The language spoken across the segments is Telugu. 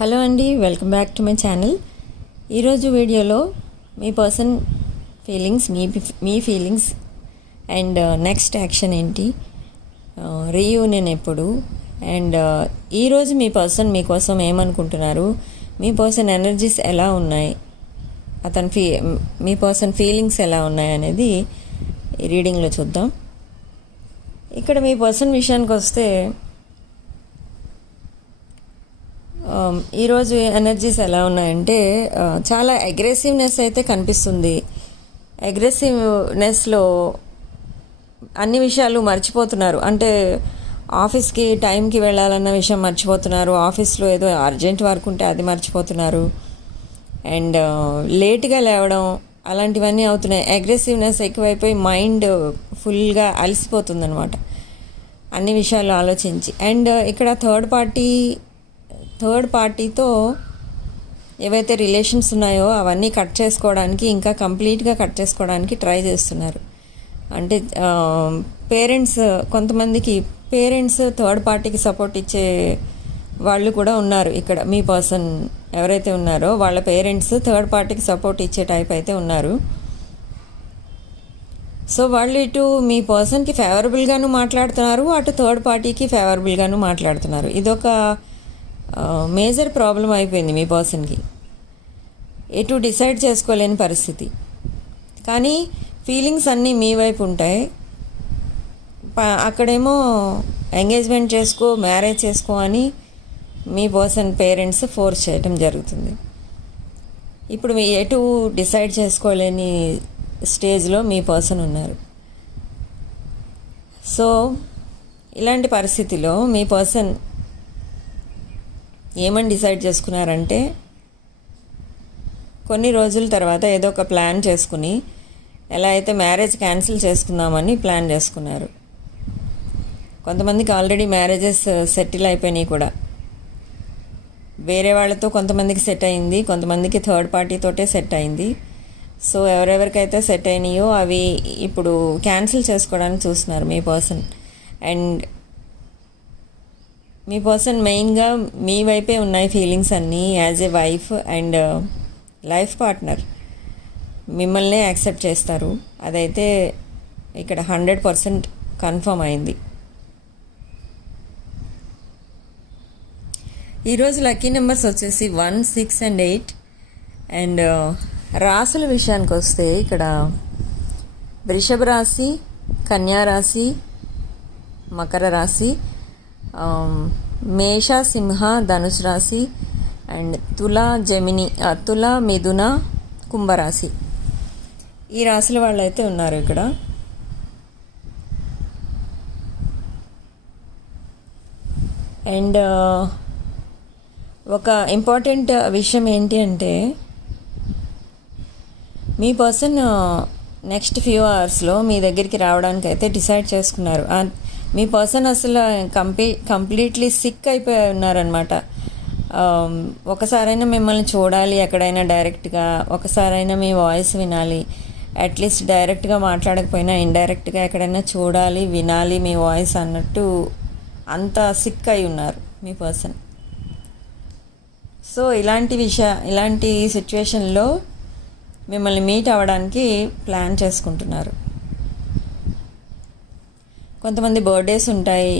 హలో అండి, welcome back to my channel. ఈరోజు వీడియోలో మీ పర్సన్ ఫీలింగ్స్, మీ ఫీలింగ్స్ అండ్ నెక్స్ట్ యాక్షన్ ఏంటి, రీయూనియన్ ఎప్పుడు, అండ్ ఈరోజు మీ పర్సన్ మీకోసం ఏమనుకుంటున్నారు, మీ పర్సన్ ఎనర్జీస్ ఎలా ఉన్నాయి, మీ పర్సన్ ఫీలింగ్స్ ఎలా ఉన్నాయి అనేది ఈ రీడింగ్లో చూద్దాం. ఇక్కడ మీ పర్సన్ విషయానికి వస్తే ఈరోజు ఎనర్జీస్ ఎలా ఉన్నాయంటే చాలా అగ్రెసివ్నెస్ అయితే కనిపిస్తుంది. అగ్రెసివ్నెస్లో అన్ని విషయాలు మర్చిపోతున్నారు. అంటే ఆఫీస్కి టైంకి వెళ్ళాలన్న విషయం మర్చిపోతున్నారు, ఆఫీస్లో ఏదో అర్జెంట్ వర్క్ ఉంటే అది మర్చిపోతున్నారు, అండ్ లేట్గా లేవడం అలాంటివన్నీ అవుతున్నాయి. అగ్రెసివ్నెస్ ఎక్కువైపోయి మైండ్ ఫుల్గా అలసిపోతుందన్నమాట అన్ని విషయాలు ఆలోచించి. అండ్ ఇక్కడ థర్డ్ పార్టీతో ఏవైతే రిలేషన్స్ ఉన్నాయో అవన్నీ కట్ చేసుకోవడానికి, ఇంకా కంప్లీట్గా కట్ చేసుకోవడానికి ట్రై చేస్తున్నారు. అంటే కొంతమందికి పేరెంట్స్ థర్డ్ పార్టీకి సపోర్ట్ ఇచ్చే వాళ్ళు కూడా ఉన్నారు. ఇక్కడ మీ పర్సన్ ఎవరైతే ఉన్నారో వాళ్ళ పేరెంట్స్ థర్డ్ పార్టీకి సపోర్ట్ ఇచ్చే టైప్ అయితే ఉన్నారు. సో వాళ్ళు ఇటు మీ పర్సన్కి ఫేవరబుల్గాను మాట్లాడుతున్నారు, అటు థర్డ్ పార్టీకి ఫేవరబుల్గాను మాట్లాడుతున్నారు. ఇదొక మేజర్ ప్రాబ్లం అయిపోయింది మీ పర్సన్కి. ఎటు డిసైడ్ చేసుకోలేని పరిస్థితి. కానీ ఫీలింగ్స్ అన్నీ మీ వైపు ఉంటాయి. అక్కడేమో ఎంగేజ్మెంట్ చేసుకో, మ్యారేజ్ చేసుకో అని మీ పర్సన్ పేరెంట్స్ ఫోర్స్ చేయటం జరుగుతుంది. ఇప్పుడు మీ ఎటు డిసైడ్ చేసుకోలేని స్టేజ్లో మీ పర్సన్ ఉన్నారు. సో ఇలాంటి పరిస్థితిలో మీ పర్సన్ ఏమని డిసైడ్ చేసుకున్నారంటే, కొన్ని రోజుల తర్వాత ఏదో ఒక ప్లాన్ చేసుకుని ఎలా అయితే మ్యారేజ్ క్యాన్సిల్ చేసుకుందామని ప్లాన్ చేసుకున్నారు. కొంతమందికి ఆల్రెడీ మ్యారేజెస్ సెటిల్ అయిపోయినాయి కూడా. వేరే వాళ్ళతో కొంతమందికి సెట్ అయింది, కొంతమందికి థర్డ్ పార్టీతోటే సెట్ అయింది. సో ఎవరెవరికైతే సెట్ అయినాయో అవి ఇప్పుడు క్యాన్సిల్ చేసుకోవడానికి చూస్తున్నారు మీ పర్సన్. అండ్ మీ పర్సన్ మెయిన్గా మీ వైపే ఉన్నాయి ఫీలింగ్స్ అన్నీ. As a wife and life partner మిమ్మల్నే యాక్సెప్ట్ చేస్తారు. అదైతే ఇక్కడ 100% కన్ఫర్మ్ అయింది. ఈరోజు లక్కీ నెంబర్స్ వచ్చేసి 1, 6 and 8. అండ్ రాసుల విషయానికి వస్తే ఇక్కడ వృషభ రాశి, కన్యా రాశి, మకర రాశి, మేష, సింహ, ధనుసు రాశి, అండ్ తుల, మిథున, కుంభరాశి. ఈ రాశుల వాళ్ళు అయితే ఉన్నారు ఇక్కడ. అండ్ ఒక ఇంపార్టెంట్ విషయం ఏంటి అంటే, మీ పర్సన్ నెక్స్ట్ ఫ్యూ అవర్స్లో మీ దగ్గరికి రావడానికి అయితే డిసైడ్ చేసుకున్నారు. మీ పర్సన్ అసలు కంప్లీట్లీ సిక్ అయిపోయి ఉన్నారనమాట. ఒకసారైనా మిమ్మల్ని చూడాలి ఎక్కడైనా డైరెక్ట్గా, ఒకసారైనా మీ వాయిస్ వినాలి, అట్లీస్ట్ డైరెక్ట్గా మాట్లాడకపోయినా ఇండైరెక్ట్గా ఎక్కడైనా చూడాలి, వినాలి మీ వాయిస్ అన్నట్టు అంత సిక్ అయి ఉన్నారు మీ పర్సన్. సో ఇలాంటి సిచ్యువేషన్లో మిమ్మల్ని మీట్ అవ్వడానికి ప్లాన్ చేసుకుంటున్నారు. కొంతమంది బర్త్డేస్ ఉంటాయి,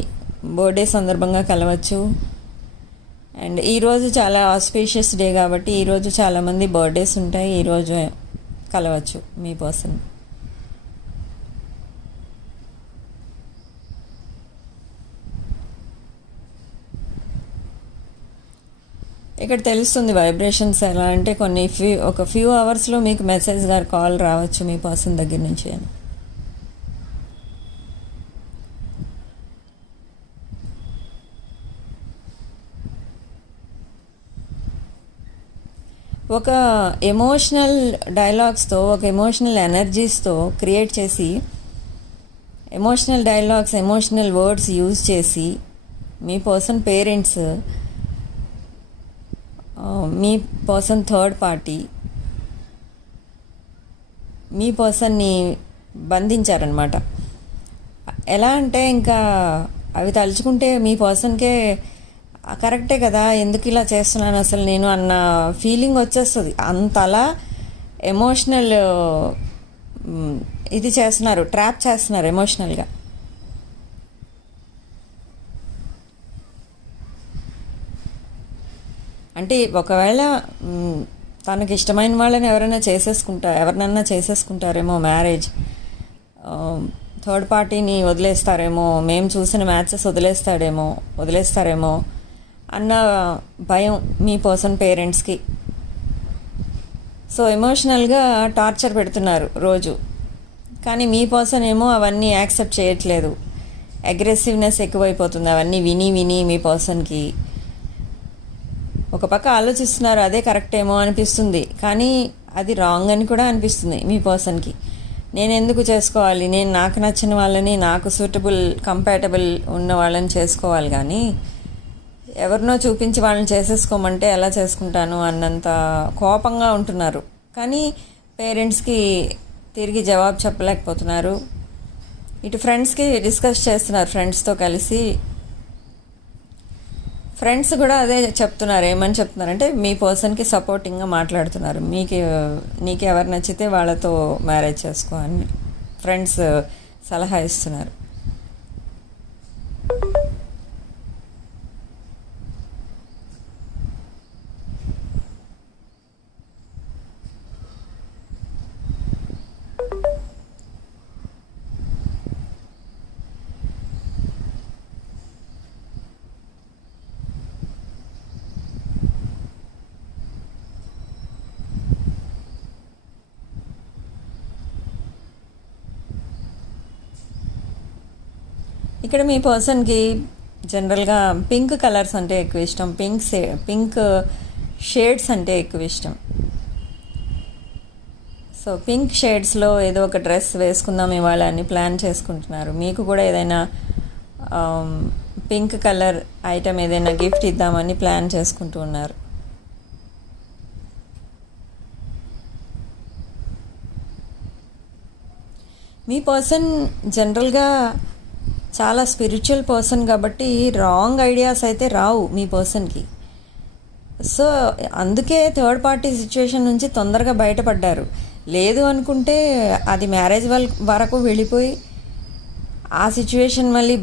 బర్త్డే సందర్భంగా కలవచ్చు. అండ్ ఈరోజు చాలా ఆస్పీషియస్ డే కాబట్టి ఈరోజు చాలామంది బర్త్డేస్ ఉంటాయి, ఈరోజు కలవచ్చు మీ పర్సన్. ఇక్కడ తెలుస్తుంది వైబ్రేషన్స్ ఎలా అంటే, ఒక ఫ్యూ అవర్స్లో మీకు మెసేజ్ గారు కాల్ రావచ్చు మీ పర్సన్ దగ్గర నుంచి అని. ఒక ఎమోషనల్ డైలాగ్స్తో, ఒక ఎమోషనల్ ఎనర్జీస్తో క్రియేట్ చేసి, emotional dialogues, emotional words use చేసి మీ పర్సన్ పేరెంట్స్, మీ పర్సన్ థర్డ్ పార్టీ మీ పర్సన్ని బంధించారనమాట. ఎలా అంటే ఇంకా అవి తలుచుకుంటే మీ పర్సన్కే కరెక్టే కదా, ఎందుకు ఇలా చేస్తున్నాను అసలు నేను అన్న ఫీలింగ్ వచ్చేస్తుంది. అంతలా ఎమోషనల్ ఇది చేస్తున్నారు, ట్రాప్ చేస్తున్నారు ఎమోషనల్గా. అంటే ఒకవేళ తనకి ఇష్టమైన వాళ్ళని ఎవరినన్నా చేసేసుకుంటారేమో మ్యారేజ్, థర్డ్ పార్టీని వదిలేస్తారేమో, మేము చూసిన మ్యాచెస్ వదిలేస్తారేమో అన్న భయం మీ పర్సన్ పేరెంట్స్కి. సో ఎమోషనల్గా టార్చర్ పెడుతున్నారు రోజు. కానీ మీ పర్సన్ ఏమో అవన్నీ యాక్సెప్ట్ చేయట్లేదు. అగ్రెసివ్నెస్ ఎక్కువైపోతుంది అవన్నీ విని విని మీ పర్సన్కి. ఒక పక్క ఆలోచిస్తున్నారు అదే కరెక్ట్ ఏమో అనిపిస్తుంది, కానీ అది రాంగ్ అని కూడా అనిపిస్తుంది మీ పర్సన్కి. నేను ఎందుకు చేసుకోవాలి, నేను నాకు నచ్చిన వాళ్ళని, నాకు సూటబుల్ కంపాటబుల్ ఉన్న వాళ్ళని చేసుకోవాలి, కానీ ఎవరినో చూపించి వాళ్ళని చేసేసుకోమంటే ఎలా చేసుకుంటాను అన్నంత కోపంగా ఉంటున్నారు. కానీ పేరెంట్స్కి తిరిగి జవాబు చెప్పలేకపోతున్నారు. ఇటు ఫ్రెండ్స్కి డిస్కస్ చేస్తున్నారు, ఫ్రెండ్స్తో కలిసి. ఫ్రెండ్స్ కూడా అదే చెప్తున్నారు. ఏమని చెప్తున్నారంటే మీ పర్సన్కి సపోర్టింగ్గా మాట్లాడుతున్నారు. నీకు ఎవరు నచ్చితే వాళ్ళతో మ్యారేజ్ చేసుకో అని ఫ్రెండ్స్ సలహా ఇస్తున్నారు. ఇక్కడ మీ పర్సన్కి జనరల్గా పింక్ కలర్స్ అంటే ఎక్కువ ఇష్టం, పింక్ షేడ్స్ అంటే ఎక్కువ ఇష్టం. సో పింక్ షేడ్స్లో ఏదో ఒక డ్రెస్ వేసుకుందాం ఇవాళ అని ప్లాన్ చేసుకుంటున్నారు. మీకు కూడా ఏదైనా పింక్ కలర్ ఐటమ్ ఏదైనా గిఫ్ట్ ఇద్దామని ప్లాన్ చేసుకుంటూ ఉన్నారు. మీ పర్సన్ జనరల్గా చాలా స్పిరిచువల్ పర్సన్ కాబట్టి రాంగ్ ఐడియాస్ అయితే రావు మీ పర్సన్కి. సో అందుకే థర్డ్ పార్టీ సిచ్యువేషన్ నుంచి తొందరగా బయటపడ్డారు. లేదు అనుకుంటే అది మ్యారేజ్ వరకు వెళ్ళిపోయి ఆ సిచ్యువేషన్ మళ్ళీ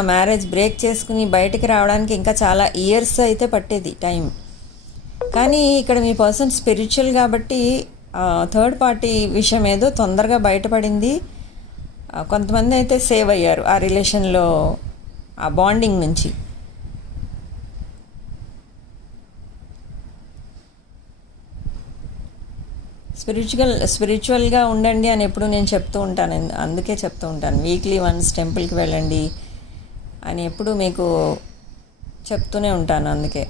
ఆ మ్యారేజ్ బ్రేక్ చేసుకుని బయటికి రావడానికి ఇంకా చాలా ఇయర్స్ అయితే పట్టేది టైం. కానీ ఇక్కడ మీ పర్సన్ స్పిరిచువల్ కాబట్టి థర్డ్ పార్టీ విషయం ఏదో తొందరగా బయటపడింది. కొంతమంది అయితే సేవ్ అయ్యారు ఆ రిలేషన్లో, ఆ బాండింగ్ నుంచి. స్పిరిచువల్గా ఉండండి అని ఎప్పుడు నేను చెప్తూ ఉంటాను. అందుకే చెప్తూ ఉంటాను వీక్లీ వన్స్ టెంపుల్కి వెళ్ళండి అని ఎప్పుడు మీకు చెప్తూనే ఉంటాను. అందుకే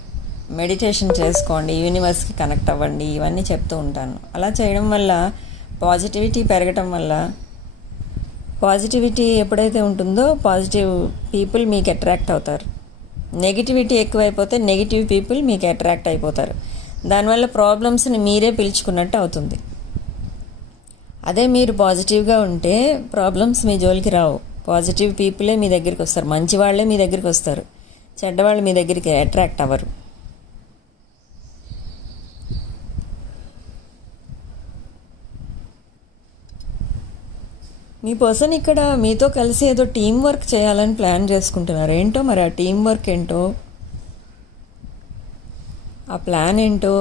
మెడిటేషన్ చేసుకోండి, యూనివర్స్కి కనెక్ట్ అవ్వండి, ఇవన్నీ చెప్తూ ఉంటాను. అలా చేయడం వల్ల పాజిటివిటీ పెరగటం వల్ల, పాజిటివిటీ ఎప్పుడైతే ఉంటుందో పాజిటివ్ పీపుల్ మీకు అట్రాక్ట్ అవుతారు. నెగిటివిటీ ఎక్కువైపోతే నెగిటివ్ పీపుల్ మీకు అట్రాక్ట్ అయిపోతారు. దానివల్ల ప్రాబ్లమ్స్ని మీరే పిలుచుకున్నట్టు అవుతుంది. అదే మీరు పాజిటివ్గా ఉంటే ప్రాబ్లమ్స్ మీ జోలికి రావు. పాజిటివ్ పీపులే మీ దగ్గరికి వస్తారు, మంచి వాళ్ళే మీ దగ్గరికి వస్తారు, చెడ్డవాళ్ళు మీ దగ్గరికి అట్రాక్ట్ అవ్వరు. మీ పర్సన్ ఇక్కడ మీతో కలిసి ఏదో టీం వర్క్ చేయాలని ప్లాన్ చేసుకుంటున్నారు. ఏంటో మరి ఆ టీం వర్క్ ఏంటో, ఆ ప్లాన్ ఏంటో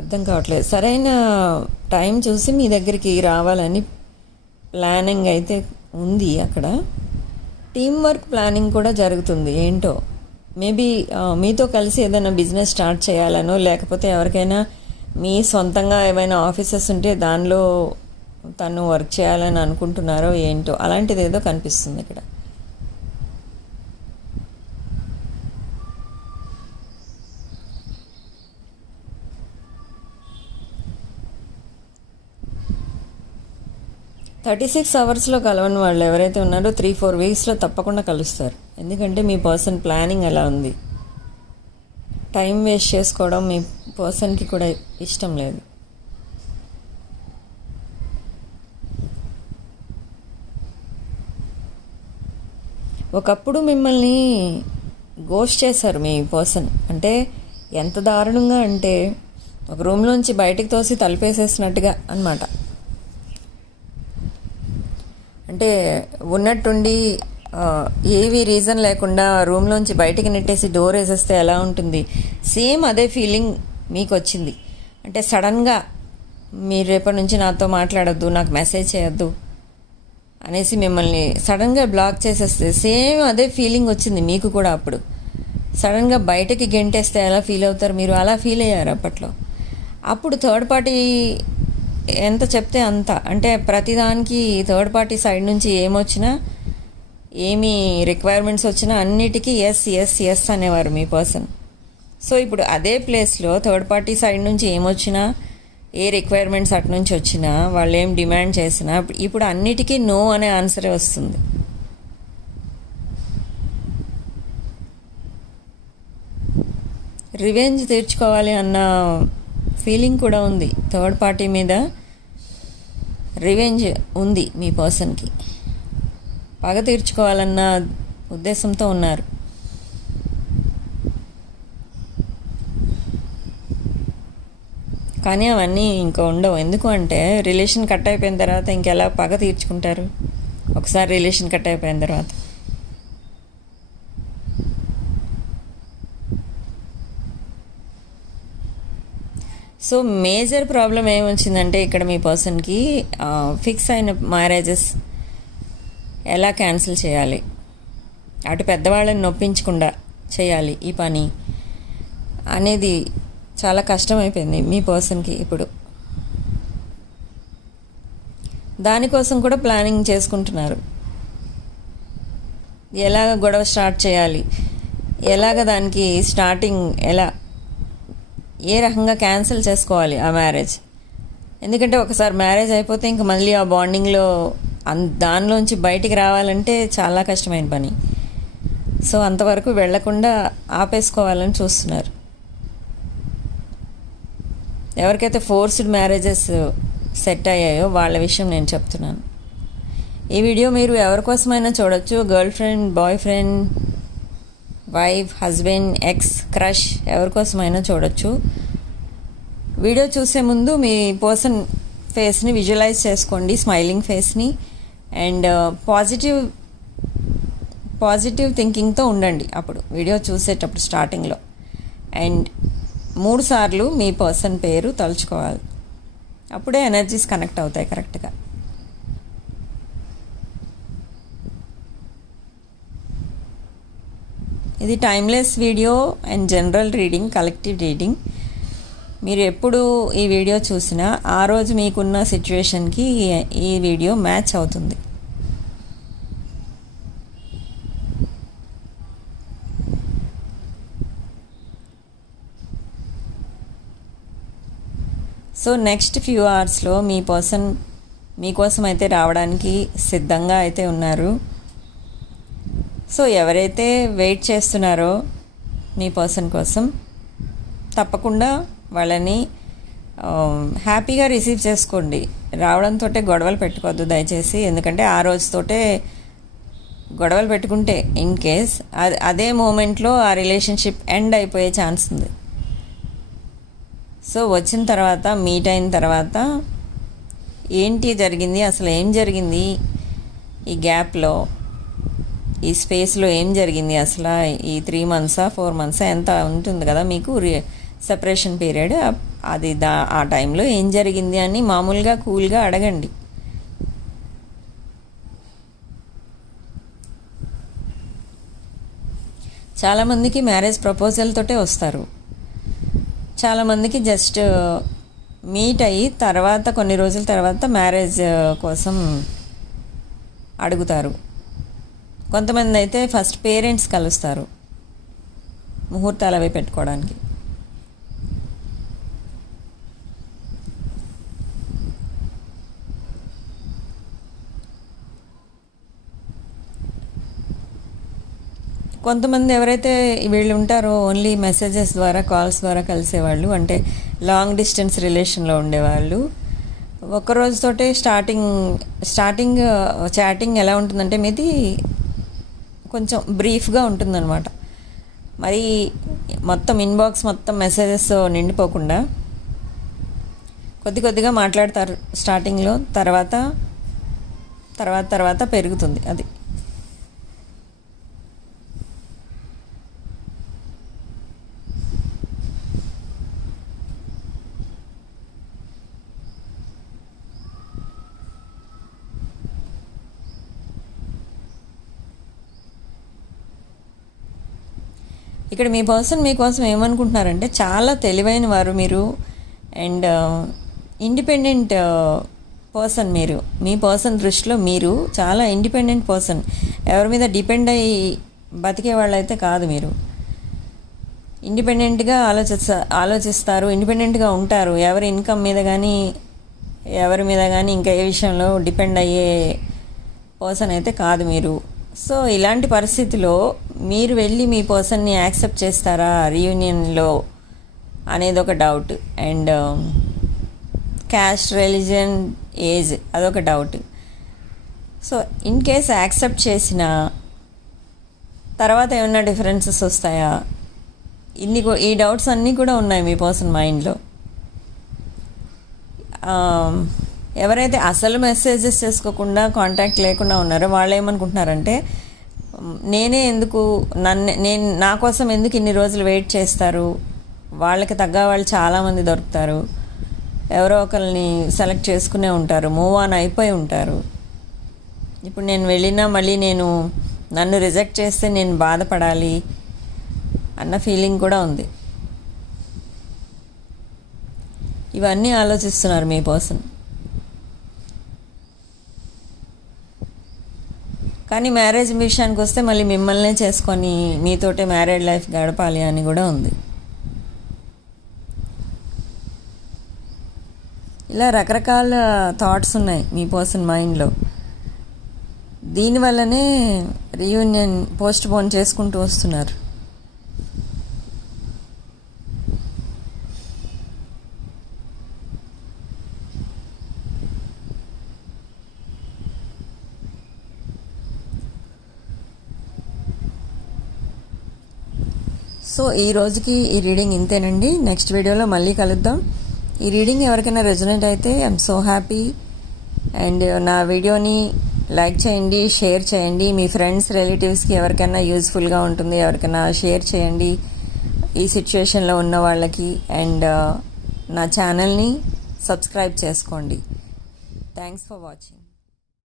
అర్థం కావట్లేదు. సరైన టైం చూసి మీ దగ్గరికి రావాలని ప్లానింగ్ అయితే ఉంది. అక్కడ టీం వర్క్ ప్లానింగ్ కూడా జరుగుతుంది. ఏంటో మేబీ మీతో కలిసి ఏదైనా బిజినెస్ స్టార్ట్ చేయాలనో, లేకపోతే ఎవరికైనా మీ సొంతంగా ఏమైనా ఆఫీసెస్ ఉంటే దానిలో తను వర్క్ చేయాలని అనుకుంటున్నారో ఏంటో, అలాంటిది ఏదో కనిపిస్తుంది ఇక్కడ. $36 కలవని వాళ్ళు ఎవరైతే ఉన్నారో 3-4 వీక్స్లో తప్పకుండా కలుస్తారు. ఎందుకంటే మీ పర్సన్ ప్లానింగ్ ఎలా ఉంది. టైం వేస్ట్ చేసుకోవడం మీ పర్సన్కి కూడా ఇష్టం లేదు. ఒకప్పుడు మిమ్మల్ని గోస్ట్ చేశారు మీ పర్సన్. అంటే ఎంత దారుణంగా అంటే ఒక రూమ్లోంచి బయటికి తోసి తలుపేసేసినట్టుగా అన్నమాట. అంటే ఉన్నట్టుండి ఏవి రీజన్ లేకుండా రూమ్లోంచి బయటికి నెట్టేసి డోర్ వేసేస్తే ఎలా ఉంటుంది, సేమ్ అదే ఫీలింగ్ మీకు వచ్చింది. అంటే సడన్గా మీరు రేపటి నుంచి నాతో మాట్లాడొద్దు, నాకు మెసేజ్ చేయొద్దు అనేసి మిమ్మల్ని సడన్గా బ్లాక్ చేసేస్తే సేమ్ అదే ఫీలింగ్ వచ్చింది మీకు కూడా. అప్పుడు సడన్గా బయటకి గెంటేస్తే ఎలా ఫీల్ అవుతారు మీరు, అలా ఫీల్ అయ్యారు అప్పట్లో. అప్పుడు థర్డ్ పార్టీ ఎంత చెప్తే అంత, అంటే ప్రతిదానికి థర్డ్ పార్టీ సైడ్ నుంచి ఏమొచ్చినా, ఏమి రిక్వైర్మెంట్స్ వచ్చినా అన్నిటికీ ఎస్ ఎస్ ఎస్ అనేవారు మీ పర్సన్. సో ఇప్పుడు అదే ప్లేస్లో థర్డ్ పార్టీ సైడ్ నుంచి ఏమొచ్చినా, ఏ రిక్వైర్మెంట్స్ అటు నుంచి వచ్చినా, వాళ్ళు ఏం డిమాండ్ చేసినా ఇప్పుడు అన్నిటికీ నో అనే ఆన్సరే వస్తుంది. రివెంజ్ తీర్చుకోవాలి అన్న ఫీలింగ్ కూడా ఉంది థర్డ్ పార్టీ మీద. రివెంజ్ ఉంది మీ పర్సన్కి, పగ తీర్చుకోవాలన్న ఉద్దేశంతో ఉన్నారు. కానీ అవన్నీ ఇంకా ఉండవు. ఎందుకు అంటే రిలేషన్ కట్ అయిపోయిన తర్వాత ఇంకెలా పగ తీర్చుకుంటారు, ఒకసారి రిలేషన్ కట్ అయిపోయిన తర్వాత. సో మేజర్ ప్రాబ్లం ఏమొచ్చిందంటే ఇక్కడ మీ పర్సన్కి ఫిక్స్ అయిన మ్యారేజెస్ ఎలా క్యాన్సిల్ చేయాలి, అటు పెద్దవాళ్ళని నొప్పించకుండా చేయాలి ఈ పని అనేది చాలా కష్టమైపోయింది మీ పర్సన్కి ఇప్పుడు. దానికోసం కూడా ప్లానింగ్ చేసుకుంటున్నారు. ఎలాగ గొడవ స్టార్ట్ చేయాలి, ఎలాగ దానికి స్టార్టింగ్ ఎలా, ఏ రకంగా క్యాన్సిల్ చేసుకోవాలి ఆ మ్యారేజ్. ఎందుకంటే ఒకసారి మ్యారేజ్ అయిపోతే ఇంక మళ్ళీ ఆ బాండింగ్లో దానిలోంచి బయటికి రావాలంటే చాలా కష్టమైన పని. సో అంతవరకు వెళ్లకుండా ఆపేసుకోవాలని చూస్తున్నారు. ఎవరికైతే ఫోర్స్డ్ మ్యారేజెస్ సెట్ అయ్యాయో వాళ్ళ విషయం నేను చెప్తున్నాను. ఈ వీడియో మీరు ఎవరికోసమైనా చూడొచ్చు. Girlfriend, boyfriend, wife, husband, ex, crush, ఎవరికోసమైనా చూడొచ్చు. వీడియో చూసే ముందు మీ పర్సన్ ఫేస్ని విజువలైజ్ చేసుకోండి, స్మైలింగ్ ఫేస్ని. అండ్ పాజిటివ్ థింకింగ్తో ఉండండి అప్పుడు వీడియో చూసేటప్పుడు స్టార్టింగ్లో. అండ్ 3 సార్లు మీ పర్సన్ పేరు తలుచుకోవాలి, అప్పుడే ఎనర్జీస్ కనెక్ట్ అవుతాయి కరెక్ట్గా. ఇది timeless video and general reading, collective reading. మీరు ఎప్పుడు ఈ వీడియో చూసినా ఆ రోజు మీకున్న సిచ్యువేషన్కి ఈ వీడియో మ్యాచ్ అవుతుంది. సో నెక్స్ట్ ఫ్యూ అవర్స్లో మీ పర్సన్ మీకోసం అయితే రావడానికి సిద్ధంగా అయితే ఉన్నారు. సో ఎవరైతే వెయిట్ చేస్తున్నారో మీ పర్సన్ కోసం, తప్పకుండా వాళ్ళని హ్యాపీగా రిసీవ్ చేసుకోండి. రావడంతో గొడవలు పెట్టుకోవద్దు దయచేసి. ఎందుకంటే ఆ రోజుతోటే గొడవలు పెట్టుకుంటే ఇన్ కేస్ అదే మూమెంట్లో ఆ రిలేషన్షిప్ ఎండ్ అయిపోయే ఛాన్స్ ఉంది. సో వచ్చిన తర్వాత, మీట్ అయిన తర్వాత ఏంటి జరిగింది, అసలు ఏం జరిగింది ఈ గ్యాప్లో, ఈ స్పేస్లో ఏం జరిగింది అసలు, ఈ 3 months 4 months ఎంత ఉంటుంది కదా మీకు సెపరేషన్ పీరియడ్, అది ఆ టైంలో ఏం జరిగింది అని మామూలుగా కూల్గా అడగండి. చాలామందికి మ్యారేజ్ ప్రపోజల్ తోటే వస్తారు, చాలామందికి జస్ట్ మీట్ అయ్యి తర్వాత కొన్ని రోజుల తర్వాత మ్యారేజ్ కోసం అడుగుతారు. కొంతమంది అయితే ఫస్ట్ పేరెంట్స్ కలుస్తారు ముహూర్తాలు అవి పెట్టుకోవడానికి. కొంతమంది ఎవరైతే వీళ్ళు ఉంటారో ఓన్లీ మెసేజెస్ ద్వారా, కాల్స్ ద్వారా కలిసేవాళ్ళు, అంటే లాంగ్ డిస్టెన్స్ రిలేషన్లో ఉండేవాళ్ళు, ఒక్కరోజుతోటే స్టార్టింగ్ చాటింగ్ ఎలా ఉంటుందంటే మీది కొంచెం బ్రీఫ్గా ఉంటుందన్నమాట. మరి మొత్తం ఇన్బాక్స్ మొత్తం మెసేజెస్ నిండిపోకుండా కొద్దిగా మాట్లాడతారు స్టార్టింగ్లో, తర్వాత పెరుగుతుంది అది. ఇక్కడ మీ పర్సన్ మీకోసం ఏమనుకుంటున్నారంటే చాలా తెలివైన వారు మీరు, అండ్ ఇండిపెండెంట్ పర్సన్ మీరు. మీ పర్సన్ దృష్టిలో మీరు చాలా ఇండిపెండెంట్ పర్సన్, ఎవరి మీద డిపెండ్ అయ్యి బతికే వాళ్ళైతే కాదు. మీరు ఇండిపెండెంట్గా ఆలోచిస్తారు, ఇండిపెండెంట్గా ఉంటారు. ఎవరి ఇన్కమ్ మీద కానీ ఎవరి మీద కానీ ఇంకా ఏ విషయంలో డిపెండ్ అయ్యే పర్సన్ అయితే కాదు మీరు. సో ఇలాంటి పరిస్థితిలో మీరు వెళ్ళి మీ పర్సన్ని యాక్సెప్ట్ చేస్తారా రీయూనియన్లో అనేది ఒక doubt. And caste, religion, age అదొక doubt. So in case accept చేసిన తర్వాత ఏమన్నా డిఫరెన్సెస్ వస్తాయా, ఈ డౌట్స్ అన్నీ కూడా ఉన్నాయి మీ పర్సన్ మైండ్లో. ఎవరైతే అసలు మెసేజెస్ చేసుకోకుండా కాంటాక్ట్ లేకుండా ఉన్నారో వాళ్ళు ఏమనుకుంటున్నారంటే, నా కోసం ఎందుకు ఇన్ని రోజులు వెయిట్ చేస్తారు, వాళ్ళకి తగ్గ వాళ్ళు చాలామంది దొరుకుతారు, ఎవరో ఒకరిని సెలెక్ట్ చేసుకునే ఉంటారు, మూవ్ ఆన్ అయిపోయి ఉంటారు. ఇప్పుడు నేను వెళ్ళినా మళ్ళీ నన్ను రిజెక్ట్ చేస్తే నేను బాధపడాలి అన్న ఫీలింగ్ కూడా ఉంది. ఇవన్నీ ఆలోచిస్తున్నారు మీ పర్సన్. కానీ మ్యారేజ్ విషయానికి వస్తే మళ్ళీ మిమ్మల్నే చేసుకొని మీతోటే మ్యారేడ్ లైఫ్ గడపాలి అని కూడా ఉంది. ఇలా రకరకాల థాట్స్ ఉన్నాయి మీ పర్సన్ మైండ్లో. దీనివల్లనే రీయూనియన్ పోస్ట్ పోన్ చేసుకుంటూ వస్తున్నారు. సో ఈ రోజుకి ఈ రీడింగ్ ఇంతేనండి. నెక్స్ట్ వీడియోలో మళ్ళీ కలుద్దాం. ఈ రీడింగ్ ఎవరికైనా రెజొనేట్ అయితే ఐఎమ్ సో హ్యాపీ. అండ్ నా వీడియోని లైక్ చేయండి, షేర్ చేయండి. మీ ఫ్రెండ్స్, రిలేటివ్స్కి ఎవరికైనా యూజ్ఫుల్గా ఉంటుంది, ఎవరికైనా షేర్ చేయండి ఈ సిచ్యువేషన్లో ఉన్న వాళ్ళకి. అండ్ నా ఛానల్ని సబ్స్క్రైబ్ చేసుకోండి. Thanks for watching.